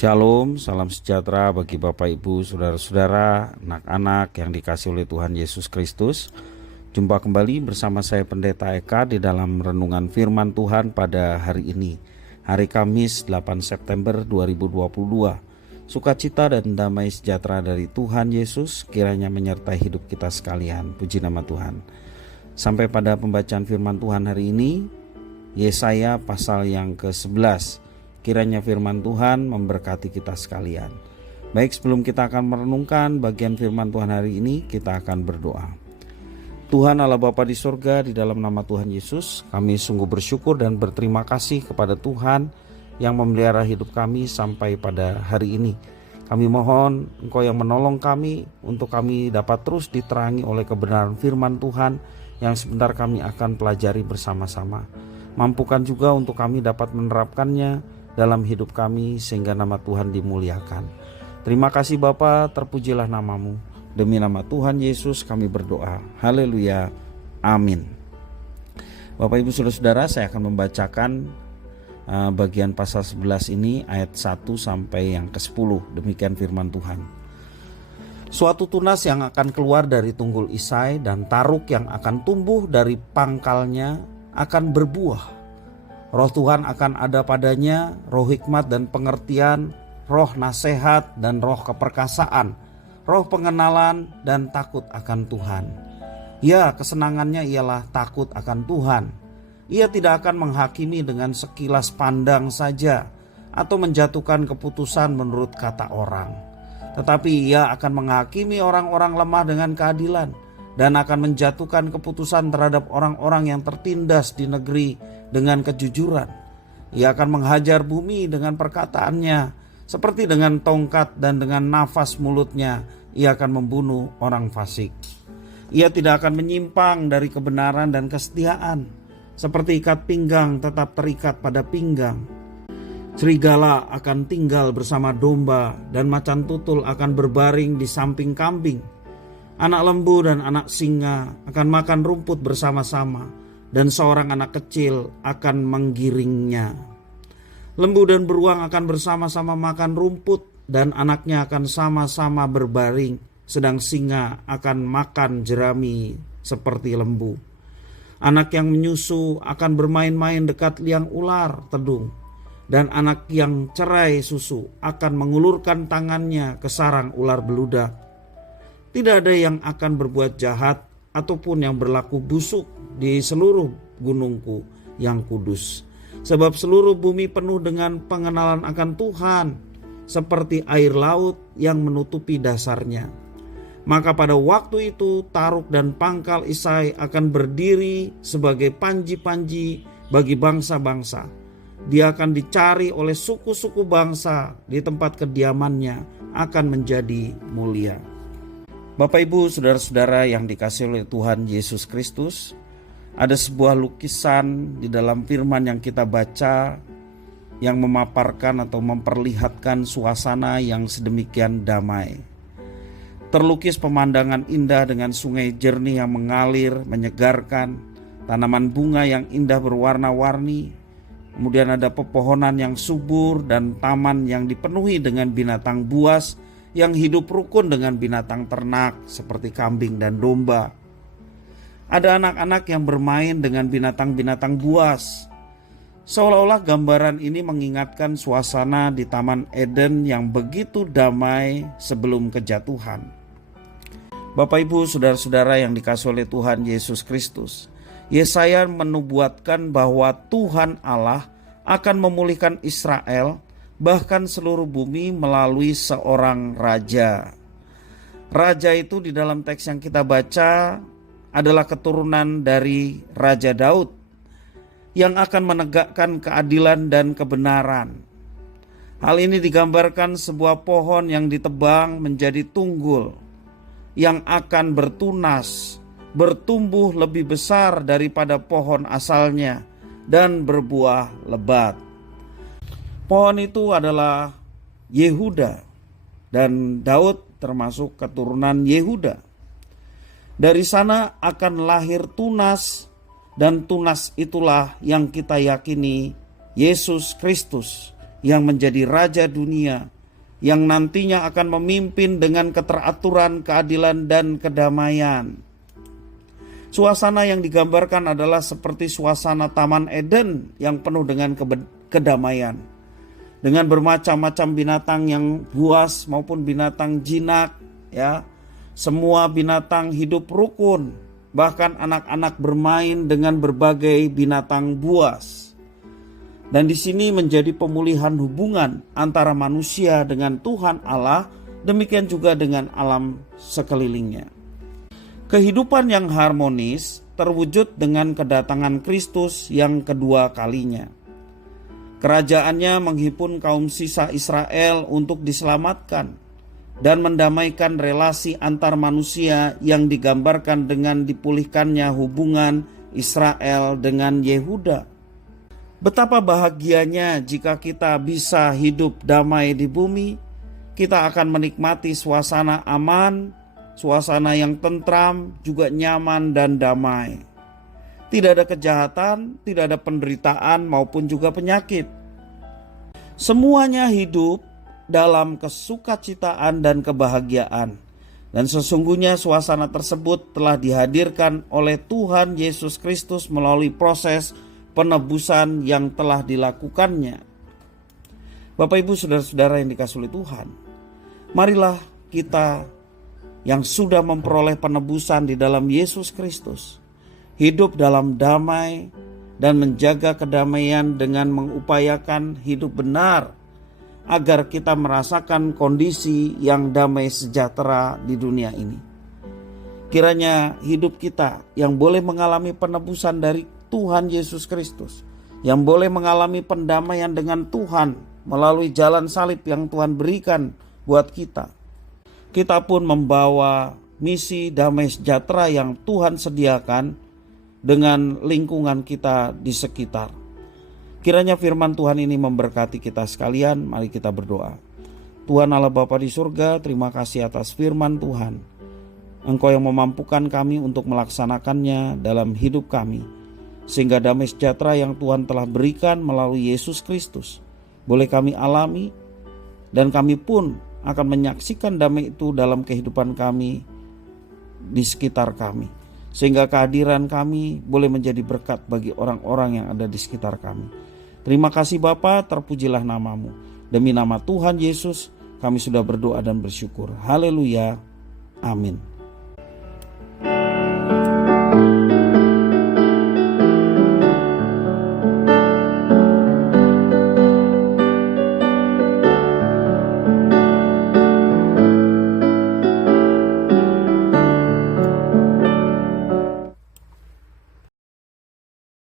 Shalom, salam sejahtera bagi Bapak Ibu, Saudara-saudara, anak-anak yang dikasihi oleh Tuhan Yesus Kristus. Jumpa kembali bersama saya Pendeta Eka di dalam renungan firman Tuhan pada hari ini, hari Kamis 8 September 2022. Sukacita dan damai sejahtera dari Tuhan Yesus kiranya menyertai hidup kita sekalian. Puji nama Tuhan. Sampai pada pembacaan firman Tuhan hari ini, Yesaya pasal yang ke-11. Kiranya firman Tuhan memberkati kita sekalian. Baik, sebelum kita akan merenungkan bagian firman Tuhan hari ini, kita akan berdoa. Tuhan Allah Bapa di surga, di dalam nama Tuhan Yesus, kami sungguh bersyukur dan berterima kasih kepada Tuhan yang memelihara hidup kami sampai pada hari ini. Kami mohon Engkau yang menolong kami untuk kami dapat terus diterangi oleh kebenaran firman Tuhan yang sebentar kami akan pelajari bersama-sama. Mampukan juga untuk kami dapat menerapkannya dalam hidup kami sehingga nama Tuhan dimuliakan. Terima kasih Bapa, terpujilah namamu. Demi nama Tuhan Yesus kami berdoa. Haleluya. Amin. Bapak Ibu Saudara-saudara, saya akan membacakan bagian pasal 11 ini ayat 1 sampai yang ke-10. Demikian firman Tuhan. Suatu tunas yang akan keluar dari tunggul Isai dan taruk yang akan tumbuh dari pangkalnya akan berbuah. Roh Tuhan akan ada padanya, roh hikmat dan pengertian, roh nasihat dan roh keperkasaan, roh pengenalan dan takut akan Tuhan. Ya, kesenangannya ialah takut akan Tuhan. Ia tidak akan menghakimi dengan sekilas pandang saja atau menjatuhkan keputusan menurut kata orang. Tetapi ia akan menghakimi orang-orang lemah dengan keadilan dan akan menjatuhkan keputusan terhadap orang-orang yang tertindas di negeri dengan kejujuran. Ia akan menghajar bumi dengan perkataannya, seperti dengan tongkat, dan dengan nafas mulutnya ia akan membunuh orang fasik. Ia tidak akan menyimpang dari kebenaran dan kesetiaan, seperti ikat pinggang tetap terikat pada pinggang. Serigala akan tinggal bersama domba, dan macan tutul akan berbaring di samping kambing. Anak lembu dan anak singa akan makan rumput bersama-sama, dan seorang anak kecil akan menggiringnya. Lembu dan beruang akan bersama-sama makan rumput, dan anaknya akan sama-sama berbaring, sedang singa akan makan jerami seperti lembu. Anak yang menyusu akan bermain-main dekat liang ular tedung, dan anak yang cerai susu akan mengulurkan tangannya ke sarang ular beludak. Tidak ada yang akan berbuat jahat ataupun yang berlaku busuk di seluruh gunungku yang kudus. Sebab seluruh bumi penuh dengan pengenalan akan Tuhan, seperti air laut yang menutupi dasarnya. Maka pada waktu itu taruk dan pangkal Isai akan berdiri sebagai panji-panji bagi bangsa-bangsa. Dia akan dicari oleh suku-suku bangsa, di tempat kediamannya akan menjadi mulia. Bapak Ibu Saudara-saudara yang dikasihi oleh Tuhan Yesus Kristus, ada sebuah lukisan di dalam firman yang kita baca yang memaparkan atau memperlihatkan suasana yang sedemikian damai. Terlukis pemandangan indah dengan sungai jernih yang mengalir, menyegarkan, tanaman bunga yang indah berwarna-warni, kemudian ada pepohonan yang subur dan taman yang dipenuhi dengan binatang buas yang hidup rukun dengan binatang ternak seperti kambing dan domba. Ada anak-anak yang bermain dengan binatang-binatang buas. Seolah-olah gambaran ini mengingatkan suasana di Taman Eden yang begitu damai sebelum kejatuhan. Bapak Ibu Saudara-saudara yang dikasihi oleh Tuhan Yesus Kristus, Yesaya menubuatkan bahwa Tuhan Allah akan memulihkan Israel, bahkan seluruh bumi melalui seorang raja. Raja itu di dalam teks yang kita baca adalah keturunan dari Raja Daud yang akan menegakkan keadilan dan kebenaran. Hal ini digambarkan sebuah pohon yang ditebang menjadi tunggul yang akan bertunas, bertumbuh lebih besar daripada pohon asalnya dan berbuah lebat. Pohon itu adalah Yehuda, dan Daud termasuk keturunan Yehuda. Dari sana akan lahir tunas, dan tunas itulah yang kita yakini Yesus Kristus yang menjadi raja dunia, yang nantinya akan memimpin dengan keteraturan, keadilan, dan kedamaian. Suasana yang digambarkan adalah seperti suasana Taman Eden yang penuh dengan kedamaian. Dengan bermacam-macam binatang yang buas maupun binatang jinak, ya. Semua binatang hidup rukun, bahkan anak-anak bermain dengan berbagai binatang buas. Dan di sini menjadi pemulihan hubungan antara manusia dengan Tuhan Allah, demikian juga dengan alam sekelilingnya. Kehidupan yang harmonis terwujud dengan kedatangan Kristus yang kedua kalinya. Kerajaannya menghimpun kaum sisa Israel untuk diselamatkan dan mendamaikan relasi antar manusia yang digambarkan dengan dipulihkannya hubungan Israel dengan Yehuda. Betapa bahagianya jika kita bisa hidup damai di bumi. Kita akan menikmati suasana aman, suasana yang tentram, juga nyaman dan damai. Tidak ada kejahatan, tidak ada penderitaan maupun juga penyakit. Semuanya hidup dalam kesukacitaan dan kebahagiaan. Dan sesungguhnya suasana tersebut telah dihadirkan oleh Tuhan Yesus Kristus melalui proses penebusan yang telah dilakukannya. Bapak Ibu saudara-saudara yang dikasihi oleh Tuhan, marilah kita yang sudah memperoleh penebusan di dalam Yesus Kristus hidup dalam damai dan menjaga kedamaian dengan mengupayakan hidup benar agar kita merasakan kondisi yang damai sejahtera di dunia ini. Kiranya hidup kita yang boleh mengalami penebusan dari Tuhan Yesus Kristus, yang boleh mengalami pendamaian dengan Tuhan melalui jalan salib yang Tuhan berikan buat kita. Kita pun membawa misi damai sejahtera yang Tuhan sediakan dengan lingkungan kita di sekitar. Kiranya firman Tuhan ini memberkati kita sekalian. Mari kita berdoa. Tuhan Allah Bapa di surga, terima kasih atas firman Tuhan. Engkau yang memampukan kami untuk melaksanakannya dalam hidup kami, sehingga damai sejahtera yang Tuhan telah berikan melalui Yesus Kristus boleh kami alami, dan kami pun akan menyaksikan damai itu dalam kehidupan kami di sekitar kami, sehingga kehadiran kami boleh menjadi berkat bagi orang-orang yang ada di sekitar kami. Terima kasih Bapa, terpujilah namamu. Demi nama Tuhan Yesus kami sudah berdoa dan bersyukur. Haleluya. Amin.